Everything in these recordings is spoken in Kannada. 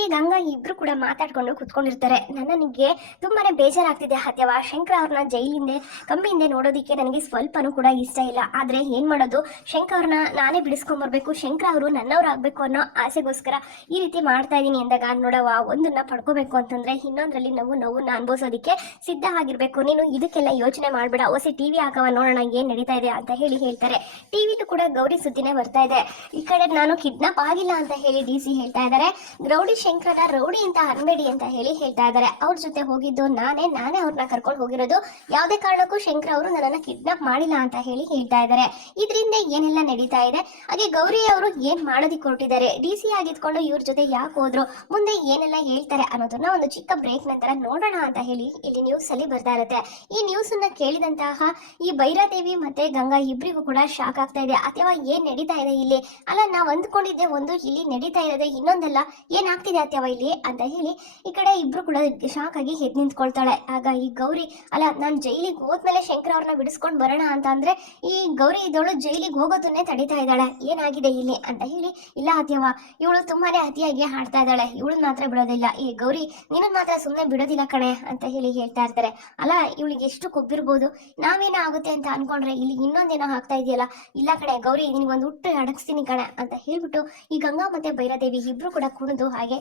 ಭೈರದೇವಿ ಗಂಗಾ ಇಬ್ರು ಕೂಡ ಮಾತಾಡ್ಕೊಂಡು ಕುತ್ಕೊಂಡಿರ್ತಾರೆ. ನನಗೆ ತುಂಬಾನೇ ಬೇಜಾರಾಗ್ತಿದೆ ಹತ್ಯವ? ಶಂಕರ ಅವ್ರನ್ನ ಜೈಲಿಂದ, ಕಂಬಿಯಿಂದ ನೋಡೋದಿಕ್ಕೆ ನನಗೆ ಸ್ವಲ್ಪನೂ ಕೂಡ ಇಷ್ಟ ಇಲ್ಲ. ಆದ್ರೆ ಏನ್ ಮಾಡೋದು? ಶಂಕರ್ ಅವ್ರನ್ನ ನಾನೇ ಬಿಡಿಸ್ಕೊಂಬರ್ಬೇಕು, ಶಂಕರ ಅವರು ನನ್ನವ್ರಾಗ್ಬೇಕು ಅನ್ನೋ ಆಸೆಗೋಸ್ಕರ ಈ ರೀತಿ ಮಾಡ್ತಾ ಇದೀನಿ ಅಂದಾಗ ನೋಡವ ಒಂದನ್ನ ಪಡ್ಕೋಬೇಕು ಅಂತಂದ್ರೆ ಇನ್ನೊಂದ್ರಲ್ಲಿ ನಾವು ನೋವನ್ನ ಅನುಭವಿಸೋದಿಕ್ಕೆ ಸಿದ್ಧ ಆಗಿರ್ಬೇಕು. ನೀನು ಇದಕ್ಕೆಲ್ಲ ಯೋಚನೆ ಮಾಡ್ಬೇಡ. ಹೊಸ ಟಿವಿ ಹಾಕವ ನೋಡೋಣ ಏನ್ ನಡೀತಾ ಇದೆ ಅಂತ ಹೇಳಿ ಹೇಳ್ತಾರೆ. ಟಿವಿ ಕೂಡ ಗೌರಿ ಸುದ್ದಿನೇ ಬರ್ತಾ ಇದೆ. ಈ ಕಡೆ ನಾನು ಕಿಡ್ನಾಪ್ ಆಗಿಲ್ಲ ಅಂತ ಹೇಳಿ ಡಿ ಸಿ ಹೇಳ್ತಾ ಇದ್ದಾರೆ. ರೌಡಿ ಶಂಕರನ ರೌಡಿ ಅಂತ ಅನ್ಬೇಡಿ ಅಂತ ಹೇಳಿ ಹೇಳ್ತಾ ಇದ್ದಾರೆ. ಅವ್ರ ಜೊತೆ ಹೋಗಿದ್ದು ನಾನೇ ನಾನೇ ಅವ್ರನ್ನ ಕರ್ಕೊಂಡು ಹೋಗಿರೋದು. ಯಾವುದೇ ಕಾರಣಕ್ಕೂ ಶಂಕರ್ ಅವರು ನನ್ನನ್ನ ಕಿಡ್ನಾಪ್ ಮಾಡಿಲ್ಲ ಅಂತ ಹೇಳಿ ಹೇಳ್ತಾ ಇದ್ದಾರೆ. ಇದರಿಂದ ಏನೆಲ್ಲ ನಡೀತಾ ಇದೆ? ಹಾಗೆ ಗೌರಿ ಅವರು ಏನ್ ಮಾಡೋದಿಕ್ ಹೊರಟಿದ್ದಾರೆ ಡಿ ಸಿ ಆಗಿದ್ಕೊಂಡು ಇವ್ರ ಜೊತೆ ಯಾಕೆ ಹೋದ್ರು? ಮುಂದೆ ಏನೆಲ್ಲ ಹೇಳ್ತಾರೆ ಅನ್ನೋದನ್ನ ಒಂದು ಚಿಕ್ಕ ಬ್ರೇಕ್ ನಂತರ ನೋಡೋಣ ಅಂತ ಹೇಳಿ ಇಲ್ಲಿ ನ್ಯೂಸ್ ಅಲ್ಲಿ ಬರ್ತಾ ಇರುತ್ತೆ. ಈ ನ್ಯೂಸ್ ಅನ್ನ ಕೇಳಿದಂತಹ ಈ ಭೈರಾದೇವಿ ಮತ್ತೆ ಗಂಗಾ ಇಬ್ಬರಿಗೂ ಕೂಡ ಶಾಕ್ ಆಗ್ತಾ ಇದೆ. ಅಥವಾ ಏನ್ ನಡೀತಾ ಇದೆ ಇಲ್ಲಿ? ಅಲ್ಲ, ನಾವ್ ಅಂದ್ಕೊಂಡಿದ್ದೆ ಒಂದು ಇಲ್ಲಿ ನಡೀತಾ ಇರೋದೇ ಇನ್ನೊಂದಲ್ಲ. ಏನಾಗ್ತಿದೆ ಅತ್ಯವ ಇಲ್ಲಿ ಅಂತ ಹೇಳಿ ಈ ಕಡೆ ಇಬ್ರು ಕೂಡ ಶಾಕ್ ಆಗಿ ಎದ್ ನಿಂತ್ಕೊಳ್ತಾಳೆ. ಆಗ ಈ ಗೌರಿ, ಅಲ್ಲ ನಾನ್ ಜೈಲಿಗೆ ಹೋದ್ಮೇಲೆ ಶಂಕರ್ ಅವ್ರನ್ನ ಬಿಡಿಸ್ಕೊಂಡ್ ಬರೋಣ ಅಂತ ಅಂದ್ರೆ ಈ ಗೌರಿ ಇದಳು ಜೈಲಿಗೆ ಹೋಗೋದನ್ನೇ ತಡಿತಾ ಇದ್ದಾಳೆ. ಏನಾಗಿದೆ ಇಲ್ಲಿ ಅಂತ ಹೇಳಿ, ಇಲ್ಲ ಅತ್ಯವ, ಇವಳು ತುಂಬಾನೇ ಅತಿಯಾಗಿ ಹಾಡ್ತಾ ಇದ್ದಾಳೆ. ಇವಳು ಮಾತ್ರ ಬಿಡೋದಿಲ್ಲ. ಈ ಗೌರಿ ನಿನ್ನ ಮಾತ್ರ ಸುಮ್ಮನೆ ಬಿಡೋದಿಲ್ಲ ಕಣೆ ಅಂತ ಹೇಳಿ ಹೇಳ್ತಾ ಇರ್ತಾರೆ. ಅಲ್ಲ, ಇವಳಿಗೆ ಎಷ್ಟು ಕೊಬ್ಬಿರ್ಬೋದು? ನಾವೇನೋ ಆಗುತ್ತೆ ಅಂತ ಅನ್ಕೊಂಡ್ರೆ ಇಲ್ಲಿ ಇನ್ನೊಂದೇನೋ ಆಗ್ತಾ ಇದೆಯಲ್ಲ? ಇಲ್ಲ ಕಣೆ, ಗೌರಿ ನಿನಗೊಂದು ಹುಟ್ಟು ಅಡಗಿಸ್ತೀನಿ ಕಣೆ ಅಂತ ಹೇಳ್ಬಿಟ್ಟು ಈ ಗಂಗಾ ಮತ್ತೆ ಭೈರಾದೇವಿ ಇಬ್ರು ಕೂಡ ಕುಣಿದು ಹಾಗೆ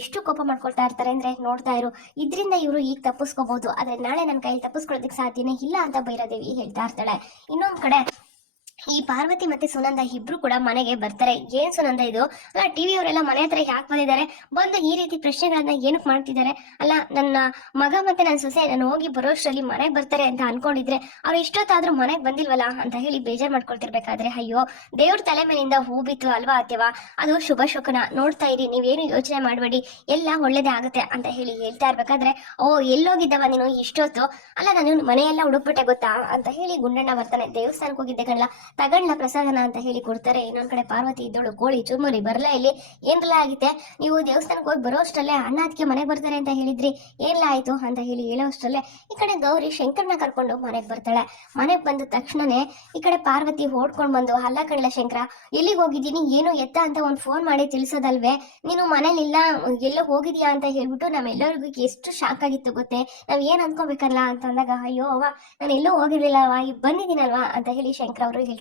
ಎಷ್ಟು ಕೋಪ ಮಾಡ್ಕೊಳ್ತಾ ಇರ್ತಾರೆ ಅಂದ್ರೆ ನೋಡ್ತಾ ಇರು. ಇದ್ರಿಂದ ಇವರು ಈಗ ತಪ್ಪಿಸ್ಕೋಬಹುದು ಆದ್ರೆ ನಾಳೆ ನನ್ನ ಕೈಯಲ್ಲಿ ತಪ್ಪಿಸ್ಕೊಳ್ಳೋದಕ್ಕೆ ಸಾಧ್ಯನೇ ಇಲ್ಲ ಅಂತ ಭೈರಾದೇವಿ ಹೇಳ್ತಾ ಇರ್ತಾಳೆ. ಇನ್ನೊಂದ್ ಕಡೆ ಈ ಪಾರ್ವತಿ ಮತ್ತೆ ಸುನಂದ ಇಬ್ರು ಕೂಡ ಮನೆಗೆ ಬರ್ತಾರೆ. ಏನ್ ಸುನಂದ ಇದು? ಅಲ್ಲ ಟಿವಿ ಅವರೆಲ್ಲ ಮನೆ ಹತ್ರ ಯಾಕೆ ಬಂದಿದ್ದಾರೆ? ಬಂದು ಈ ರೀತಿ ಪ್ರಶ್ನೆಗಳನ್ನ ಏನಕ್ಕೆ ಮಾಡ್ತಿದ್ದಾರೆ? ಅಲ್ಲ, ನನ್ನ ಮಗ ಮತ್ತೆ ನನ್ನ ಸೊಸೆ ನಾನು ಹೋಗಿ ಬರೋಷ್ಟರಲ್ಲಿ ಮನೆಗೆ ಬರ್ತಾರೆ ಅಂತ ಅನ್ಕೊಂಡಿದ್ರೆ ಅವ್ರು ಇಷ್ಟೊತ್ತಾದ್ರೂ ಮನೆಗೆ ಬಂದಿಲ್ವಲ್ಲ ಅಂತ ಹೇಳಿ ಬೇಜಾರ್ ಮಾಡ್ಕೊಳ್ತಿರ್ಬೇಕಾದ್ರೆ ಅಯ್ಯೋ, ದೇವ್ರ ತಲೆ ಮೇಲಿಂದ ಹೂ ಬಿತ್ತು ಅಲ್ವಾ ಅತ್ಯವ? ಅದು ಶುಭ ಶುಕನ. ನೋಡ್ತಾ ಇರಿ, ನೀವೇನು ಯೋಚನೆ ಮಾಡಬೇಡಿ. ಎಲ್ಲ ಒಳ್ಳೇದೇ ಆಗುತ್ತೆ ಅಂತ ಹೇಳಿ ಹೇಳ್ತಾ ಇರ್ಬೇಕಾದ್ರೆ, ಓ, ಎಲ್ಲೋಗಿದ್ದವ ನೀನು ಇಷ್ಟೊತ್ತು? ಅಲ್ಲ, ನಾನು ಮನೆಯೆಲ್ಲ ಹುಡುಕ್ಬಿಟ್ಟೆ ಗೊತ್ತಾ? ಅಂತ ಹೇಳಿ ಗುಂಡಣ್ಣ ಬರ್ತಾನೆ. ದೇವಸ್ಥಾನಕ್ಕೆ ಹೋಗಿದ್ದೆ ಕಣ್ಲ ತಗಣ್ಣ ಪ್ರಸಾದನ ಅಂತ ಹೇಳಿ ಕೊಡ್ತಾರೆ. ಇನ್ನೊಂದ್ ಕಡೆ ಪಾರ್ವತಿ ಇದ್ದೋಳು, ಕೋಳಿ ಚುಮ್ಮರಿ ಬರ್ಲಾ ಇಲ್ಲಿ? ಏನ್ರಲ್ಲ ಆಗಿದೆ ನೀವು ದೇವಸ್ಥಾನಕ್ಕೆ ಹೋಗಿ ಬರೋಷ್ಟರಲ್ಲೇ ಅಣ್ಣ ಅದಕ್ಕೆ ಮನೆಗೆ ಬರ್ತಾರೆ ಅಂತ ಹೇಳಿದ್ರಿ. ಏನ್ಲ ಆಯ್ತು ಅಂತ ಹೇಳಿ ಹೇಳೋಷ್ಟರಲ್ಲೇ ಈ ಕಡೆ ಗೌರಿ ಶಂಕರ್ನ ಕರ್ಕೊಂಡು ಮನೆಗೆ ಬರ್ತಾಳೆ. ಮನೆಗೆ ಬಂದ ತಕ್ಷಣನೇ ಈ ಕಡೆ ಪಾರ್ವತಿ ಓಡ್ಕೊಂಡ್ ಬಂದು, ಅಲ್ಲ ಕಣ್ಲ ಶಂಕರ, ಎಲ್ಲಿಗೆ ಹೋಗಿದ್ದೀನಿ? ಏನು ಎತ್ತ ಅಂತ ಒಂದು ಫೋನ್ ಮಾಡಿ ತಿಳಿಸೋದಲ್ವೇ? ನೀನು ಮನೇಲಿಲ್ಲ, ಎಲ್ಲೋ ಹೋಗಿದ್ಯಾ? ಅಂತ ಹೇಳ್ಬಿಟ್ಟು ನಮ್ಮೆಲ್ಲರಿಗೂ ಎಷ್ಟು ಶಾಕ್ ಆಗಿತ್ತು ಗೊತ್ತೇ? ನಾವ್ ಏನ್ ಅನ್ಕೋಬೇಕಲ್ಲ ಅಂತ ಅಂದಾಗ, ಅಯ್ಯೋ ಅವ್ವ, ನಾನು ಎಲ್ಲೂ ಹೋಗಿರ್ಲಿಲ್ಲವಾ? ಈಗ ಬಂದಿದ್ದೀನಲ್ವಾ? ಅಂತ ಹೇಳಿ ಶಂಕರ್ ಅವರು ಹೇಳ್ತಾರೆ.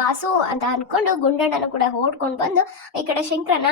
ಬಾಸು ಅಂತ ಅನ್ಕೊಂಡು ಗುಂಡಣ್ಣನ ಕೂಡ ಓಡ್ಕೊಂಡು ಬಂದು ಈ ಕಡೆ ಶಂಕರನ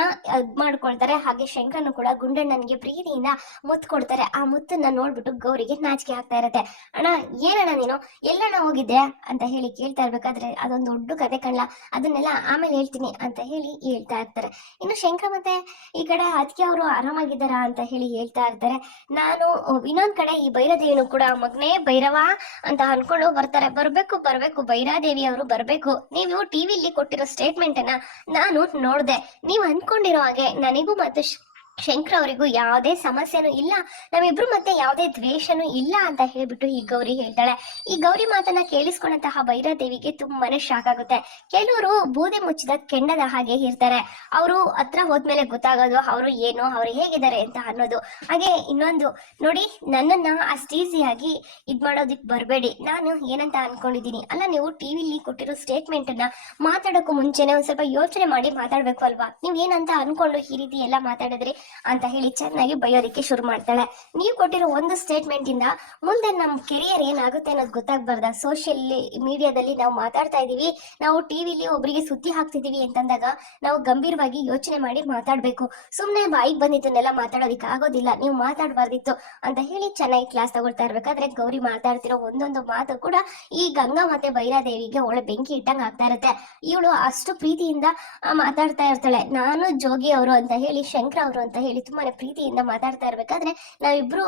ಮಾಡ್ಕೊಳ್ತಾರೆ. ಹಾಗೆ ಶಂಕರನು ಕೂಡ ಗುಂಡಣ್ಣನಿಗೆ ಪ್ರೀತಿಯಿಂದ ಮುತ್ತು ಕೊಡ್ತಾರೆ. ಆ ಮುತ್ತನ್ನ ನೋಡ್ಬಿಟ್ಟು ಗೌರಿಗೆ ನಾಚಿಕೆ ಆಗ್ತಾ ಇರತ್ತೆ. ಅಣ್ಣ, ಏನಣ್ಣ ನೀನು? ಎಲ್ಲಣ್ಣ ಹೋಗಿದ್ದೆ? ಅಂತ ಹೇಳಿ ಕೇಳ್ತಾ ಇರ್ಬೇಕಾದ್ರೆ ಅದೊಂದು ದೊಡ್ಡ ಕತೆ ಕಣ್ಣ ಅದನ್ನೆಲ್ಲ ಆಮೇಲೆ ಹೇಳ್ತೀನಿ ಅಂತ ಹೇಳಿ ಹೇಳ್ತಾ ಇರ್ತಾರೆ. ಇನ್ನು ಶಂಕರ ಮತ್ತೆ ಈ ಕಡೆ ಅದಕ್ಕೆ ಅವರು ಆರಾಮಾಗಿದ್ದಾರಾ ಅಂತ ಹೇಳಿ ಹೇಳ್ತಾ ಇರ್ತಾರೆ. ನಾನು, ಇನ್ನೊಂದ್ ಕಡೆ ಈ ಭೈರದೇವಿನೂ ಕೂಡ ಮಗನೇ ಭೈರವ ಅಂತ ಅನ್ಕೊಂಡು ಬರ್ತಾರೆ. ಬರ್ಬೇಕು ಬರ್ಬೇಕು. ಭೈರಾದೇವಿ ಅವರು ಬರ್ಬೇಕು. ನೀವು ಟಿವಿಲಿ ಕೊಟ್ಟಿರೋ ಸ್ಟೇಟ್ಮೆಂಟ್ ಅನ್ನ ನಾನು ನೋಡ್ದೆ. ನೀವು ಅನ್ಕೊಂಡಿರೋ ಹಾಗೆ ನನಗೂ ಮತ್ತು ಶಂಕರ್ ಅವರಿಗೂ ಯಾವುದೇ ಸಮಸ್ಯೆನೂ ಇಲ್ಲ. ನಮ್ಮಿಬ್ರು ಮತ್ತೆ ಯಾವುದೇ ದ್ವೇಷನೂ ಇಲ್ಲ ಅಂತ ಹೇಳ್ಬಿಟ್ಟು ಈ ಗೌರಿ ಹೇಳ್ತಾಳೆ. ಈ ಗೌರಿ ಮಾತನ್ನ ಕೇಳಿಸ್ಕೊಂಡಂತಹ ಭೈರಾದೇವಿಗೆ ತುಂಬಾನೇ ಶಾಕ್ ಆಗುತ್ತೆ. ಕೆಲವರು ಬೂದಿ ಮುಚ್ಚಿದ ಕೆಂಡದ ಹಾಗೆ ಇರ್ತಾರೆ. ಅವರು ಹತ್ರ ಹೋದ್ಮೇಲೆ ಗೊತ್ತಾಗೋದು, ಅವರು ಏನು, ಅವ್ರು ಹೇಗಿದ್ದಾರೆ ಅಂತ ಅನ್ನೋದು. ಹಾಗೆ ಇನ್ನೊಂದು, ನೋಡಿ, ನನ್ನನ್ನ ಅಷ್ಟು ಈಸಿಯಾಗಿ ಇದ್ ಮಾಡೋದಿಕ್ ಬರಬೇಡಿ. ನಾನು ಏನಂತ ಅನ್ಕೊಂಡಿದ್ದೀನಿ? ಅಲ್ಲ, ನೀವು ಟಿವಿಲಿ ಕೊಟ್ಟಿರೋ ಸ್ಟೇಟ್ಮೆಂಟ್ ಅನ್ನ ಮಾತಾಡೋಕ್ಕೂ ಮುಂಚೆನೆ ಒಂದ್ ಸ್ವಲ್ಪ ಯೋಚನೆ ಮಾಡಿ ಮಾತಾಡ್ಬೇಕು ಅಲ್ವಾ? ನೀವ್ ಏನಂತ ಅನ್ಕೊಂಡು ಈ ರೀತಿ ಎಲ್ಲ ಮಾತಾಡಿದ್ರಿ? ಅಂತ ಹೇಳಿ ಚೆನ್ನಾಗಿ ಬೈಯೋದಿಕ್ಕೆ ಶುರು ಮಾಡ್ತಾಳೆ. ನೀವು ಕೊಟ್ಟಿರೋ ಒಂದು ಸ್ಟೇಟ್ಮೆಂಟ್ ಇಂದ ಮುಂದೆ ನಮ್ಮ ಕೆರಿಯರ್ ಏನಾಗುತ್ತೆ ಅನ್ನೋದು ಗೊತ್ತಾಗ್ಬಾರ್ದ. ಸೋಷಿಯಲ್ ಮೀಡಿಯಾದಲ್ಲಿ ನಾವು ಮಾತಾಡ್ತಾ ಇದೀವಿ ನಾವು ಟಿವಿಲಿ ಒಬ್ಬರಿಗೆ ಸುದ್ದಿ ಹಾಕ್ತಿದೀವಿ ಅಂತಂದಾಗ ನಾವು ಗಂಭೀರವಾಗಿ ಯೋಚನೆ ಮಾಡಿ ಮಾತಾಡ್ಬೇಕು. ಸುಮ್ನೆ ಬಾಯಿಗೆ ಬಂದಿದ್ದನ್ನೆಲ್ಲ ಮಾತಾಡೋದಿಕ್ಕೆ ಆಗೋದಿಲ್ಲ, ನೀವು ಮಾತಾಡಬಾರ್ದಿತ್ತು ಅಂತ ಹೇಳಿ ಚೆನ್ನಾಗಿ ಕ್ಲಾಸ್ ತಗೊಳ್ತಾ ಇರ್ಬೇಕಾದ್ರೆ ಗೌರಿ ಮಾತಾಡ್ತಿರೋ ಒಂದೊಂದು ಮಾತು ಕೂಡ ಈ ಗಂಗಾ ಮತ್ತೆ ಭೈರಾದೇವಿಗೆ ಒಳ್ಳೆ ಬೆಂಕಿ ಇಟ್ಟಂಗ್ ಆಗ್ತಾ ಇರುತ್ತೆ. ಇವಳು ಅಷ್ಟು ಪ್ರೀತಿಯಿಂದ ಮಾತಾಡ್ತಾ ಇರ್ತಾಳೆ. ನಾನು ಜೋಗಿ ಅವರು ಅಂತ ಹೇಳಿ ಶಂಕರ್ ಅವರು ಅಂತ ಹೇಳಿ ತುಂಬಾನೇ ಪ್ರೀತಿಯಿಂದ ಮಾತಾಡ್ತಾ ಇರ್ಬೇಕಾದ್ರೆ ನಾವಿಬ್ರು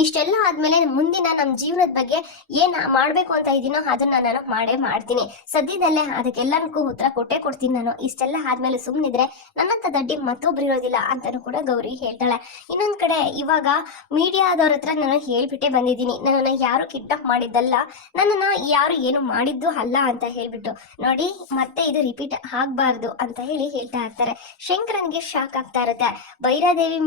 ಇಷ್ಟೆಲ್ಲ ಆದ್ಮೇಲೆ ಮುಂದಿನ ನಮ್ಮ ಜೀವನದ ಬಗ್ಗೆ ಏನ್ ಮಾಡ್ಬೇಕು ಅಂತ ಇದೀನೋ ಅದನ್ನ ನಾನು ಮಾಡೇ ಮಾಡ್ತೀನಿ. ಸದ್ಯದಲ್ಲೇ ಅದಕ್ಕೆಲ್ಲದಕ್ಕೂ ಉತ್ತರ ಕೊಟ್ಟೆ ಕೊಡ್ತೀನಿ ನಾನು. ಇಷ್ಟೆಲ್ಲ ಆದ್ಮೇಲೆ ಸುಮ್ಮನಿದ್ರೆ ನನ್ನಂತ ದಡ್ಡಿ ಮತ್ತೊಬ್ರು ಇರೋದಿಲ್ಲ ಅಂತಾನು ಕೂಡ ಗೌರಿ ಹೇಳ್ತಾಳೆ ಇನ್ನೊಂದ್ ಕಡೆ ಇವಾಗ ಮೀಡಿಯಾದವ್ರ ಹತ್ರ ನಾನು ಹೇಳ್ಬಿಟ್ಟೆ ಬಂದಿದ್ದೀನಿ. ನನ್ನನ್ನ ಯಾರು ಕಿಡ್ನಾಪ್ ಮಾಡಿದ್ದಲ್ಲ, ನನ್ನನ್ನ ಯಾರು ಏನು ಮಾಡಿದ್ದು ಅಲ್ಲ ಅಂತ ಹೇಳ್ಬಿಟ್ಟು. ನೋಡಿ, ಮತ್ತೆ ಇದು ರಿಪೀಟ್ ಆಗ್ಬಾರ್ದು ಅಂತ ಹೇಳಿ ಹೇಳ್ತಾ ಇರ್ತಾರೆ. ಶಂಕರನ್ಗೆ ಶಾಕ್ ಆಗ್ತಾ ಇರುತ್ತೆ. ಭೈರಾದೇವಿ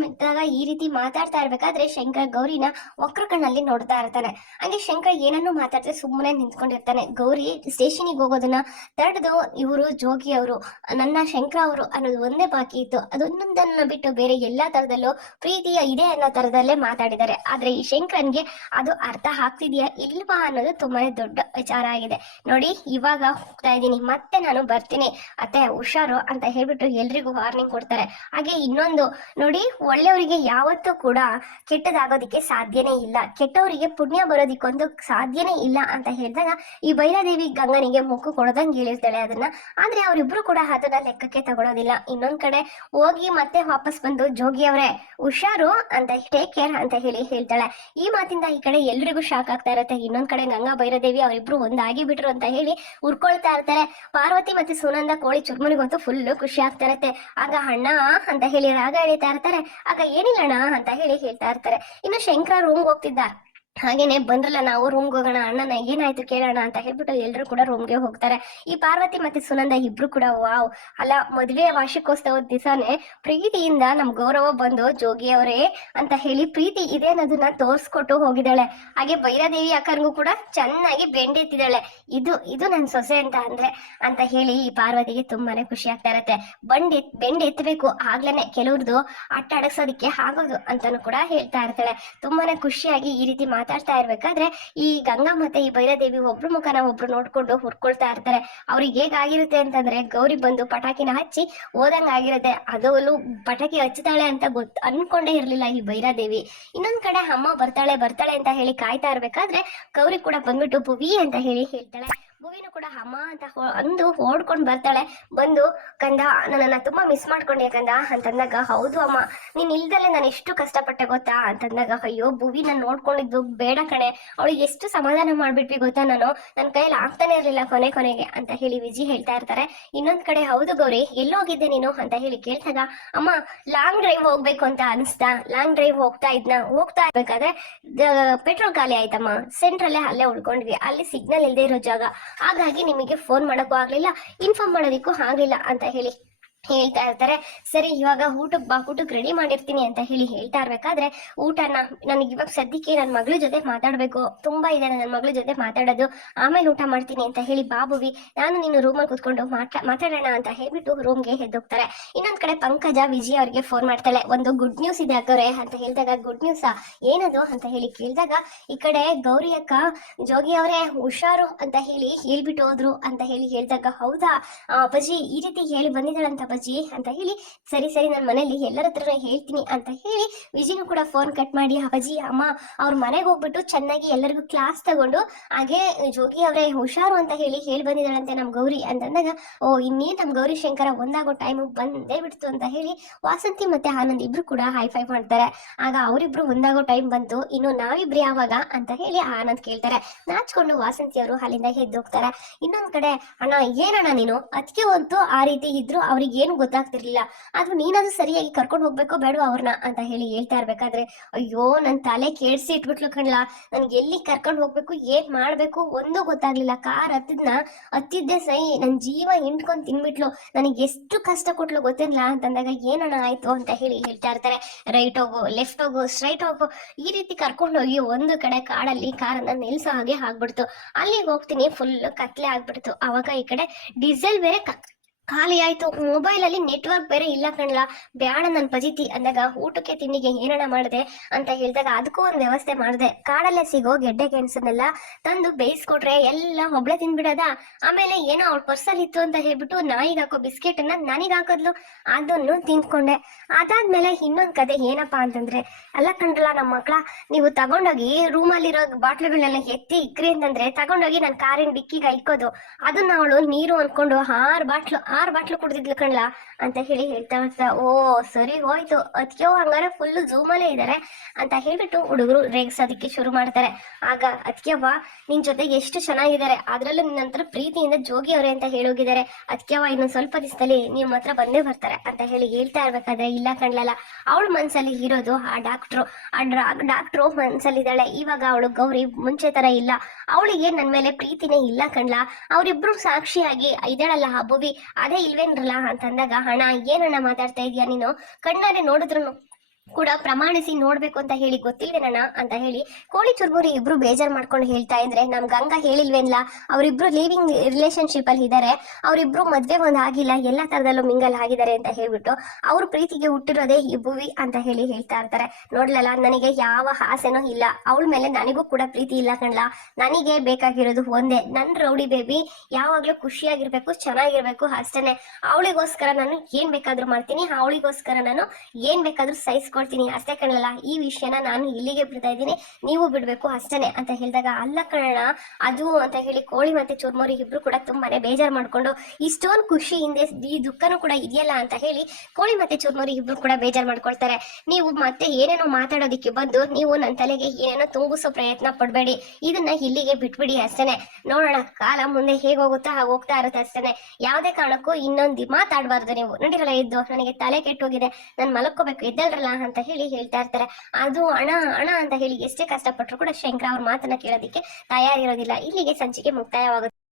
ಈ ರೀತಿ ಮಾತಾಡ್ತಾ ಇರ್ಬೇಕಾದ್ರೆ ಶಂಕರ್ ಗೌರಿನ ವಕ್ರ ಕಣ್ಣಲ್ಲಿ ನೋಡ್ತಾ ಇರ್ತಾನೆ. ಹಂಗೆ ಶಂಕರ್ ಏನನ್ನು ಮಾತಾಡ್ತಾ ಸುಮ್ಮನೆ ನಿಂತ್ಕೊಂಡಿರ್ತಾನೆ. ಗೌರಿ ಸ್ಟೇಷನಿಗೆ ಹೋಗೋದನ್ನ ತಡೆದು ಇವರು ಜೋಗಿ ಅವರು, ನನ್ನ ಶಂಕರ ಅವರು ಅನ್ನೋದು ಒಂದೇ ಬಾಕಿ ಇತ್ತು ಅದೊಂದೊಂದನ್ನ ಬಿಟ್ಟು ಬೇರೆ ಎಲ್ಲಾ ತರದಲ್ಲೂ ಪ್ರೀತಿಯ ಇದೆ ಅನ್ನೋ ತರದಲ್ಲೇ ಮಾತಾಡಿದ್ದಾರೆ. ಆದ್ರೆ ಈ ಶಂಕರನ್ಗೆ ಅದು ಅರ್ಥ ಆಗ್ತಿದ್ಯಾ ಇಲ್ವಾ ಅನ್ನೋದು ತುಂಬಾನೇ ದೊಡ್ಡ ವಿಚಾರ ಆಗಿದೆ. ನೋಡಿ, ಇವಾಗ ಹೋಗ್ತಾ ಇದ್ದೀನಿ. ಮತ್ತೆ ನಾನು ಬರ್ತೀನಿ. ಅತ್ತೆ, ಹುಷಾರು ಅಂತ ಹೇಳ್ಬಿಟ್ಟು ಎಲ್ರಿಗೂ ವಾರ್ನಿಂಗ್ ಕೊಡ್ತಾರೆ. ಹಾಗೆ ಇನ್ನೊಂದು, ನೋಡಿ, ಒಳ್ಳೆಯವರಿಗೆ ಯಾವತ್ತೂ ಕೂಡ ಕೆಟ್ಟದಾಗೋದಿಕ್ಕೆ ಸಾಧ್ಯನೇ ಇಲ್ಲ. ಕೆಟ್ಟವರಿಗೆ ಪುಣ್ಯ ಬರೋದಿಕ್ಕೊಂದು ಸಾಧ್ಯನೇ ಇಲ್ಲ ಅಂತ ಹೇಳಿದಾಗ ಈ ಭೈರಾದೇವಿ ಗಂಗನಿಗೆ ಮುಕ್ಕು ಕೊಡದಂಗೆ ಹೇಳಿರ್ತಾಳೆ ಅದನ್ನ. ಆದ್ರೆ ಅವರಿಬ್ರು ಕೂಡ ಅದನ್ನ ಲೆಕ್ಕಕ್ಕೆ ತಗೊಳೋದಿಲ್ಲ. ಇನ್ನೊಂದ್ ಕಡೆ ಹೋಗಿ ಮತ್ತೆ ವಾಪಸ್ ಬಂದು ಜೋಗಿ ಅವರೇ, ಹುಷಾರು ಅಂತ ಟೇಕ್ ಕೇರ್ ಅಂತ ಹೇಳಿ ಹೇಳ್ತಾಳೆ. ಈ ಮಾತಿಂದ ಈ ಕಡೆ ಎಲ್ರಿಗೂ ಶಾಕ್ ಆಗ್ತಾ ಇರುತ್ತೆ. ಇನ್ನೊಂದ್ ಕಡೆ ಗಂಗಾ ಭೈರದೇವಿ ಅವರಿಬ್ರು ಒಂದಾಗಿ ಬಿಟ್ರು ಅಂತ ಹೇಳಿ ಉರ್ಕೊಳ್ತಾ ಇರ್ತಾರೆ. ಪಾರ್ವತಿ ಮತ್ತೆ ಸುನಂದ ಕೋಳಿ ಚುರ್ಮುನಿಗಂತೂ ಫುಲ್ ಖುಷಿ ಆಗ್ತಾ ಇರುತ್ತೆ. ಆಗ ಅಣ್ಣ ಅಂತ ಹೇಳಿ ರಾಗ ಎಳಿತಾ ಇರ್ತಾರೆ. ಆಗ ಏನಿಲ್ಲ ಅಣ್ಣ ಅಂತ ಹೇಳಿ ಹೇಳ್ತಾ ಇರ್ತಾರೆ. ಇನ್ನು ಶಂಕರ ರೂಮ್ಗೆ ಹೋಗ್ತಿದ್ದ ಹಾಗೇನೆ ಬಂದ್ರಲ್ಲ ನಾವು ರೂಮ್ಗೆ ಹೋಗೋಣ, ಅಣ್ಣನ ಏನಾಯ್ತು ಕೇಳೋಣ ಅಂತ ಹೇಳ್ಬಿಟ್ಟು ಎಲ್ಲರೂ ಕೂಡ ರೂಮ್ಗೆ ಹೋಗ್ತಾರೆ. ಈ ಪಾರ್ವತಿ ಮತ್ತೆ ಸುನಂದ ಇಬ್ರು ಕೂಡ, ವಾವ್. ಅಲ್ಲ, ಮದುವೆ ವಾರ್ಷಿಕೋತ್ಸವದ ದಿವಸನೇ ಪ್ರೀತಿಯಿಂದ ನಮ್ ಗೌರವ ಬಂದು ಜೋಗಿ ಅವರೇ ಅಂತ ಹೇಳಿ ಪ್ರೀತಿ ಇದೆ ಅನ್ನೋದನ್ನ ತೋರ್ಸ್ಕೊಟ್ಟು ಹೋಗಿದ್ದಾಳೆ. ಹಾಗೆ ಭೈರಾದೇವಿ ಅಕ್ಕನಿಗೂ ಕೂಡ ಚೆನ್ನಾಗಿ ಬೆಂಡೆತ್ತಿದ್ದಾಳೆ ಇದು ಇದು ನನ್ನ ಸೊಸೆ ಅಂತ ಅಂದ್ರೆ ಅಂತ ಹೇಳಿ ಈ ಪಾರ್ವತಿಗೆ ತುಂಬಾನೇ ಖುಷಿ ಆಗ್ತಾ ಇರತ್ತೆ. ಬಂಡೆ ಬೆಂಡೆ ಬೆಂಡ್ ಎತ್ತಬೇಕು, ಆಗ್ಲೇನೆ ಕೆಲವ್ರದ್ದು ಆಟ ಆಡಕ್ಸೋದಿಕ್ಕೆ ಆಗೋದು ಅಂತಾನು ಕೂಡ ಹೇಳ್ತಾ ಇರ್ತಾಳೆ. ತುಂಬಾನೇ ಖುಷಿಯಾಗಿ ಈ ರೀತಿ ಮಾತಾಡ್ತಾ ಇರ್ಬೇಕಾದ್ರೆ ಈ ಗಂಗಾ ಮತ್ತೆ ಈ ಭೈರದೇವಿ ಒಬ್ರು ಮುಖನ ಒಬ್ರು ನೋಡ್ಕೊಂಡು ಹುರ್ಕೊಳ್ತಾ ಇರ್ತಾರೆ. ಅವ್ರಿಗೆ ಹೇಗಾಗಿರುತ್ತೆ ಅಂತಂದ್ರೆ ಗೌರಿ ಬಂದು ಪಟಾಕಿನ ಹಚ್ಚಿ ಓದಂಗ್ ಆಗಿರುತ್ತೆ. ಅದವಳು ಪಟಾಕಿ ಹಚ್ಚುತ್ತಾಳೆ ಅಂತ ಗೊತ್ತು ಅನ್ಕೊಂಡೇ ಇರ್ಲಿಲ್ಲ ಈ ಭೈರಾದೇವಿ ಇನ್ನೊಂದ್ ಕಡೆ ಅಮ್ಮ ಬರ್ತಾಳೆ ಬರ್ತಾಳೆ ಅಂತ ಹೇಳಿ ಕಾಯ್ತಾ ಇರ್ಬೇಕಾದ್ರೆ ಗೌರಿ ಕೂಡ ಬಂದ್ಬಿಟ್ಟು ಭುವಿ ಅಂತ ಹೇಳಿ ಹೇಳ್ತಾಳೆ. ಭುವಿನೂ ಕೂಡ ಅಮ್ಮ ಅಂತ ಅಂದು ಓಡ್ಕೊಂಡು ಬರ್ತಾಳೆ. ಬಂದು, ಕಂದ, ನನ್ನನ್ನ ತುಂಬಾ ಮಿಸ್ ಮಾಡ್ಕೊಂಡೆ ಕಂದ, ಅಂತಂದಾಗ, ಹೌದು ಅಮ್ಮ, ನೀನ್ ಇಲ್ದಲ್ಲೇ ನಾನು ಎಷ್ಟು ಕಷ್ಟಪಟ್ಟೆ ಗೊತ್ತಾ? ಅಂತಂದಾಗ, ಅಯ್ಯೋ ಭುವಿ ನಾನು ನೋಡ್ಕೊಂಡಿದ್ದು ಬೇಡ ಕಣೆ. ಅವಳಿಗೆ ಎಷ್ಟು ಸಮಾಧಾನ ಮಾಡ್ಬಿಟ್ವಿ ಗೊತ್ತಾ ನಾನು? ನನ್ನ ಕೈಯಲ್ಲಿ ಆಗ್ತಾನೆ ಇರಲಿಲ್ಲ ಕೊನೆ ಕೊನೆಗೆ, ಅಂತ ಹೇಳಿ ವಿಜಿ ಹೇಳ್ತಾ ಇರ್ತಾರೆ. ಇನ್ನೊಂದ್ ಕಡೆ, ಹೌದು ಗೌರಿ, ಎಲ್ಲೋಗಿದ್ದೆ ನೀನು? ಅಂತ ಹೇಳಿ ಕೇಳ್ತಾಗ ಅಮ್ಮ ಲಾಂಗ್ ಡ್ರೈವ್ ಹೋಗ್ಬೇಕು ಅಂತ ಅನಿಸ್ತಾ ಲಾಂಗ್ ಡ್ರೈವ್ ಹೋಗ್ತಾ ಇದ್ನ, ಹೋಗ್ತಾ ಇರ್ಬೇಕಾದ್ರೆ ಪೆಟ್ರೋಲ್ ಖಾಲಿ ಆಯ್ತಮ್ಮ. ಸೆಂಟ್ರಲ್ಲೇ ಅಲ್ಲೇ ಉಳ್ಕೊಂಡ್ವಿ. ಅಲ್ಲಿ ಸಿಗ್ನಲ್ ಇಲ್ಲದೆ ಇರೋ ಜಾಗ. ಹಾಗಾಗಿ ನಿಮಗೆ ಫೋನ್ ಮಾಡೋಕ್ಕೂ ಆಗಲಿಲ್ಲ ಇನ್ಫಾರ್ಮ್ ಮಾಡೋದಕ್ಕೂ ಆಗಲಿಲ್ಲ ಅಂತ ಹೇಳಿ. ಹೇಳ್ತಾ ಇರ್ತಾರೆ, ಸರಿ, ಇವಾಗ ಊಟಕ್ಕೆ ಬಾ ಊಟಕ್ಕೆ ರೆಡಿ ಮಾಡಿರ್ತೀನಿ ಅಂತ ಹೇಳಿ ಹೇಳ್ತಾ ಇರ್ಬೇಕಾದ್ರೆ, ಊಟನ ನನಗೆ ಇವಾಗ ಸದ್ಯಕ್ಕೆ ನನ್ನ ಮಗಳ ಜೊತೆ ಮಾತಾಡ್ಬೇಕು. ತುಂಬಾ ಇದೆ ನನ್ನ ಮಗಳ ಜೊತೆ ಮಾತಾಡೋದು. ಆಮೇಲೆ ಊಟ ಮಾಡ್ತೀನಿ ಅಂತ ಹೇಳಿ ಬಾಬುವಿ, ನಾನು ನೀನು ರೂಮಲ್ಲಿ ಕುತ್ಕೊಂಡು ಮಾತಾ, ಮಾತಾಡೋಣ ಅಂತ ಹೇಳ್ಬಿಟ್ಟು ರೂಮ್ಗೆ ಹೆದ್ದೋಗ್ತಾರೆ ಇನ್ನೊಂದ್ ಕಡೆ ಪಂಕಜ ವಿಜಯ್ ಅವ್ರಿಗೆ ಫೋನ್ ಮಾಡ್ತಾಳೆ, ಒಂದು ಗುಡ್ ನ್ಯೂಸ್ ಇದೆ ಅಕ್ಕವ್ರೆ ಅಂತ ಹೇಳಿದಾಗ ಗುಡ್ ನ್ಯೂಸ್ ಏನದು? ಅಂತ ಹೇಳಿ ಕೇಳಿದಾಗ, ಈ ಕಡೆ ಗೌರಿ ಅಕ್ಕ, ಜೋಗಿ ಅವರೇ, ಹುಷಾರು ಅಂತ ಹೇಳಿ ಹೇಳ್ಬಿಟ್ಟು ಹೋದ್ರು ಅಂತ ಹೇಳಿ ಹೇಳಿದಾಗ, ಹೌದಾ? ಅಪ್ಪಾಜಿ ಈ ರೀತಿ ಹೇಳಿ ಬಂದಿದ್ದಾಳಂತ ಅಪ್ಪಾಜಿ ಅಂತ ಹೇಳಿ, ಸರಿ ಸರಿ ನನ್ನ ಮನೇಲಿ ಎಲ್ಲರ ಹತ್ರ ಹೇಳ್ತೀನಿ ಅಂತ ಹೇಳಿ ವಿಜಯನು ಕೂಡ ಫೋನ್ ಕಟ್ ಮಾಡಿ, ಅಪ್ಪಾಜಿ, ಅಮ್ಮ, ಅವ್ರ ಮನೆಗೆ ಹೋಗ್ಬಿಟ್ಟು ಚೆನ್ನಾಗಿ ಎಲ್ಲರಿಗೂ ಕ್ಲಾಸ್ ತಗೊಂಡು, ಹಾಗೆ ಜೋಗಿ ಅವರೇ ಹುಷಾರು ಅಂತ ಹೇಳಿ ಹೇಳಿ ಬಂದಿದ್ದಾಳಂತೆ ನಮ್ ಗೌರಿ ಅಂತಂದಾಗ, ಓ ಇನ್ನೇ ನಮ್ ಗೌರಿ ಶಂಕರ ಒಂದಾಗೋ ಟೈಮ್ ಬಂದೇ ಬಿಡ್ತು ಅಂತ ಹೇಳಿ ವಾಸಂತಿ ಮತ್ತೆ ಆನಂದ್ ಇಬ್ರು ಕೂಡ ಹೈ ಫೈ ಮಾಡ್ತಾರೆ. ಆಗ ಅವರಿಬ್ರು ಒಂದಾಗೋ ಟೈಮ್ ಬಂತು, ಇನ್ನು ನಾವಿಬ್ರು ಯಾವಾಗ ಅಂತ ಹೇಳಿ ಆನಂದ್ ಕೇಳ್ತಾರೆ. ನಾಚ್ಕೊಂಡು ವಾಸಂತಿ ಅವರು ಅಲ್ಲಿಂದ ಎದ್ದೋಗ್ತಾರೆ. ಇನ್ನೊಂದ್ ಕಡೆ, ಅಣ್ಣ, ಏನಣ್ಣ ನೀನು? ಅದಕ್ಕೆ ಹೊತ್ತು ಆ ರೀತಿ ಇದ್ರು, ಅವ್ರಿಗೆ ಏನು ಗೊತ್ತಾಗ್ತಿರ್ಲಿಲ್ಲ. ಆದ್ರೂ ನೀನದು ಸರಿಯಾಗಿ ಕರ್ಕೊಂಡು ಹೋಗ್ಬೇಕೋ ಬೇಡ ಅವ್ರನ್ನ ಅಂತ ಹೇಳಿ ಹೇಳ್ತಾ ಇರ್ಬೇಕಾದ್ರೆ, ಅಯ್ಯೋ, ನನ್ ತಲೆ ಕೇಳಿಸಿ ಇಟ್ಬಿಟ್ಲು ಕಣ್ಲಾ. ನನ್ಗೆ ಎಲ್ಲಿ ಕರ್ಕೊಂಡು ಹೋಗ್ಬೇಕು, ಏನ್ ಮಾಡ್ಬೇಕು ಒಂದು ಗೊತ್ತಾಗ್ಲಿಲ್ಲ. ಕಾರ್ ಹತ್ತಿದ್ನ, ಹತ್ತಿದ್ದೆ ಸೈ. ನನ್ ಜೀವ ಹಿಂಡ್ಕೊಂಡ್ ತಿನ್ಬಿಟ್ಲು. ನನಗೆ ಎಷ್ಟು ಕಷ್ಟ ಕೊಟ್ಲು ಗೊತ್ತಿಲ್ಲ ಅಂತಂದಾಗ, ಏನಣ್ಣ ಆಯ್ತು? ಅಂತ ಹೇಳಿ ಹೇಳ್ತಾ ಇರ್ತಾರೆ. ರೈಟ್ ಹೋಗು, ಲೆಫ್ಟ್ ಹೋಗು, ಸ್ಟ್ರೈಟ್ ಹೋಗು. ಈ ರೀತಿ ಕರ್ಕೊಂಡು ಹೋಗಿ ಒಂದು ಕಡೆ ಕಾಡಲ್ಲಿ ಕಾರನ್ನ ನಿಲ್ಸೋ ಹಾಗೆ ಆಗ್ಬಿಡ್ತು. ಅಲ್ಲಿಗೆ ಹೋಗ್ತೀನಿ ಫುಲ್ ಕತ್ಲೆ ಆಗ್ಬಿಡ್ತು. ಅವಾಗ ಈ ಕಡೆ ಡೀಸೆಲ್ ಬೇರೆ ಖಾಲಿ ಆಯ್ತು. ಮೊಬೈಲ್ ಅಲ್ಲಿ ನೆಟ್ವರ್ಕ್ ಬೇರೆ ಇಲ್ಲ ಕಣ್ಲಾ. ಬ್ಯಾಡ ನನ್ ಪಜಿತಿ ಅಂದಾಗ ಊಟಕ್ಕೆ ತಿಂಡಿಗೆ ಏನಣ ಮಾಡಿದೆ ಅಂತ ಹೇಳಿದಾಗ ಅದಕ್ಕೂ ಒಂದು ವ್ಯವಸ್ಥೆ ಮಾಡಿದೆ. ಕಾಡಲ್ಲೇ ಸಿಗೋ ಗೆಡ್ಡೆ ಗೆಣಸನ್ನೆಲ್ಲ ತಂದು ಬೇಯಿಸ್ಕೊಟ್ರೆ ಎಲ್ಲ ಒಬ್ಳೆ ತಿನ್ಬಿಡದ. ಆಮೇಲೆ ಏನೋ ಅವ್ರ ಪರ್ಸಲ್ ಇತ್ತು ಅಂತ ಹೇಳ್ಬಿಟ್ಟು ನಾಯಿಗೆ ಹಾಕೋ ಬಿಸ್ಕೆಟ್ ಅನ್ನ ನನಗೆ ಹಾಕದ್ಲು. ಅದನ್ನು ತಿನ್ಕೊಂಡೆ ಅದಾದ್ಮೇಲೆ ಇನ್ನೊಂದ್ ಕತೆ ಏನಪ್ಪಾ ಅಂತಂದ್ರೆ, ಅಲ್ಲ ಕಂಡ್ರಲ್ಲ ನಮ್ಮ ಮಕ್ಳ, ನೀವು ತಗೊಂಡೋಗಿ ರೂಮಲ್ಲಿರೋ ಬಾಟ್ಲುಗಳನ್ನೆಲ್ಲ ಎತ್ತಿ ಇಕ್ರಿ ಅಂತಂದ್ರೆ ತಗೊಂಡೋಗಿ ನನ್ನ ಕಾರಿನ ಡಿಕ್ಕಿಗೆ ಇಕ್ಕೋದು ಅದನ್ನ ಅವಳು ನೀರು ಅನ್ಕೊಂಡು ಆರ್ ಬಾಟ್ಲು ಆರ್ ಬಾಟ್ಲು ಕುಡ್ದಿದ್ಲು ಕಣ್ಲ? ಅಂತ ಹೇಳಿ ಹೇಳ್ತಾ ಇರ್ತಾ ಓ, ಸರಿ ಹೋಯ್ತು. ಅದಕ್ಕೆ ಹಂಗಾರೆ ಫುಲ್ ಝೂಮಲ್ಲೇ ಇದ್ದಾರೆ ಅಂತ ಹೇಳ್ಬಿಟ್ಟು ಹುಡುಗರು ರೇಗ್ಸೋದಕ್ಕೆ ಶುರು ಮಾಡ್ತಾರೆ. ಆಗ ಅದಕ್ಕೆವ್ವ ನಿನ್ ಜೊತೆಗೆ ಎಷ್ಟು ಚೆನ್ನಾಗಿದ್ದಾರೆ. ಅದ್ರಲ್ಲೂ ನಿನ್ನ ಹತ್ರ ಪ್ರೀತಿಯಿಂದ ಜೋಗಿ ಅವರೇ ಅಂತ ಹೇಳೋಗಿದ್ದಾರೆ. ಅದಕ್ಕೆವ್ವ ಇನ್ನು ಸ್ವಲ್ಪ ದಿವಸದಲ್ಲಿ ನಿಮ್ಮ ಹತ್ರ ಬಂದೇ ಬರ್ತಾರೆ ಅಂತ ಹೇಳಿ ಹೇಳ್ತಾ ಇರ್ಬೇಕಾದ್ರೆ ಇಲ್ಲ ಕಣ್ಲಲ್ಲ. ಅವಳ ಮನ್ಸಲ್ಲಿ ಇರೋದು ಆ ಡಾಕ್ಟ್ರು ಆ ಡಾಕ್ಟ್ರು ಮನ್ಸಲ್ಲಿದ್ದಾಳೆ. ಇವಾಗ ಅವಳು ಗೌರಿ ಮುಂಚೆ ತರ ಇಲ್ಲ. ಅವಳಿಗೆ ನನ್ ಮೇಲೆ ಪ್ರೀತಿನೇ ಇಲ್ಲ ಕಣ್ಲಾ. ಅವರಿಬ್ರು ಸಾಕ್ಷಿಯಾಗಿ ಇದ್ದಾಳಲ್ಲ ಆ ಭುವಿ ಅದೇ ಇಲ್ವೇನ್ರಲ್ಲ ಅಂತಂದಾಗ ಹಣ ಏನಣ್ಣ ಮಾತಾಡ್ತಾ ಇದೀಯ ನೀನು? ಕಣ್ಣಾರೆ ನೋಡಿದ್ರು ಕೂಡ ಪ್ರಮಾಣಿಸಿ ನೋಡ್ಬೇಕು ಅಂತ ಹೇಳಿ ಗೊತ್ತಿಲ್ವೇನಣ್ಣ ಅಂತ ಹೇಳಿ ಕೋಳಿ ಚುರ್ಮುರಿ ಇಬ್ರು ಬೇಜಾರ್ ಮಾಡ್ಕೊಂಡು ಹೇಳ್ತಾ ಇದ್ರೆ ನಮ್ ಗಂಗಾ ಹೇಳಿಲ್ವೇನ್ಲ? ಅವರಿಬ್ರು ಲಿವಿಂಗ್ ರಿಲೇಶನ್ಶಿಪ್ ಅಲ್ಲಿ ಇದಾರೆ. ಅವ್ರಿಬ್ರು ಮದ್ವೆ ಒಂದ್ ಆಗಿಲ್ಲ, ಎಲ್ಲಾ ತರದಲ್ಲೂ ಮಿಂಗಲ್ ಆಗಿದ್ದಾರೆ ಅಂತ ಹೇಳ್ಬಿಟ್ಟು ಅವ್ರ ಪ್ರೀತಿಗೆ ಹುಟ್ಟಿರೋದೇ ಈ ಅಂತ ಹೇಳಿ ಹೇಳ್ತಾ ಇರ್ತಾರೆ. ನೋಡ್ಲಲ್ಲ ನನಗೆ ಯಾವ ಆಸೆನೂ ಇಲ್ಲ. ಅವಳ ಮೇಲೆ ನನಗೂ ಕೂಡ ಪ್ರೀತಿ ಇಲ್ಲ ಕಣ್ಲ. ನನಗೆ ಬೇಕಾಗಿರೋದು ಒಂದೇ, ನನ್ ರೌಡಿ ಬೇಬಿ ಯಾವಾಗ್ಲೂ ಖುಷಿಯಾಗಿರ್ಬೇಕು, ಚೆನ್ನಾಗಿರ್ಬೇಕು ಅಷ್ಟೇನೆ. ಅವಳಿಗೋಸ್ಕರ ನಾನು ಏನ್ ಬೇಕಾದ್ರೂ ಮಾಡ್ತೀನಿ, ಅವಳಿಗೋಸ್ಕರ ನಾನು ಏನ್ ಬೇಕಾದ್ರೂ ಸಹಿಸ್ಕೊಳ್ತೀನಿ ಅಷ್ಟೇ ಕಣಲ್ಲ ಈ ವಿಷಯನ ನಾನು ಇಲ್ಲಿಗೆ ಬಿಡ್ತಾ ಇದ್ದೀನಿ. ನೀವು ಬಿಡ್ಬೇಕು ಅಷ್ಟೇನೆ ಅಂತ ಹೇಳಿದಾಗ, ಅಲ್ಲ ಕಣ ಅದು ಅಂತ ಹೇಳಿ ಕೋಳಿ ಮತ್ತೆ ಚುರ್ಮುರಿ ಇಬ್ರು ಕೂಡ ತುಂಬಾನೇ ಬೇಜಾರ್ ಮಾಡ್ಕೊಂಡು, ಇಷ್ಟೊಂದು ಖುಷಿ ಹಿಂದೆ ಈ ದುಃಖನೂ ಕೂಡ ಇದೆಯಲ್ಲ ಅಂತ ಹೇಳಿ ಕೋಳಿ ಮತ್ತೆ ಚುರ್ಮುರಿ ಇಬ್ರು ಕೂಡ ಬೇಜಾರ್ ಮಾಡ್ಕೊಳ್ತಾರೆ. ನೀವು ಮತ್ತೆ ಏನೇನೋ ಮಾತಾಡೋದಿಕ್ಕೆ ಬಂದು, ನೀವು ನನ್ನ ತಲೆಗೆ ಏನೇನೋ ತುಂಬಿಸೋ ಪ್ರಯತ್ನ ಪಡಬೇಡಿ. ಇದನ್ನ ಇಲ್ಲಿಗೆ ಬಿಟ್ಬಿಡಿ ಅಷ್ಟೇನೆ. ನೋಡೋಣ, ಕಾಲ ಮುಂದೆ ಹೇಗೆ ಹೋಗುತ್ತಾ ಹಾಗೆ ಹೋಗ್ತಾ ಇರುತ್ತೆ ಅಷ್ಟೇನೆ. ಯಾವುದೇ ಕಾರಣಕ್ಕೂ ಇನ್ನೊಂದು ಮಾತಾಡಬಾರ್ದು ನೀವು. ನೋಡಿರಲ್ಲ ಇದ್ದು ನನಗೆ ತಲೆ ಕೆಟ್ಟೋಗಿದೆ. ನಾನು ಮಲಕ್ಕೋಬೇಕು ಎದ್ದೇಳ್ರಲ್ಲ ಅಂತ ಹೇಳಿ ಹೇಳ್ತಾ ಇರ್ತಾರೆ. ಅದು ಹಣ ಹಣ ಅಂತ ಹೇಳಿ ಎಷ್ಟೇ ಕಷ್ಟಪಟ್ಟರು ಕೂಡ ಶಂಕರ ಅವ್ರ ಮಾತನ್ನ ಕೇಳೋದಿಕ್ಕೆ ತಯಾರಿರೋದಿಲ್ಲ. ಇಲ್ಲಿಗೆ ಸಂಚಿಕೆ ಮುಕ್ತಾಯವಾಗುತ್ತೆ.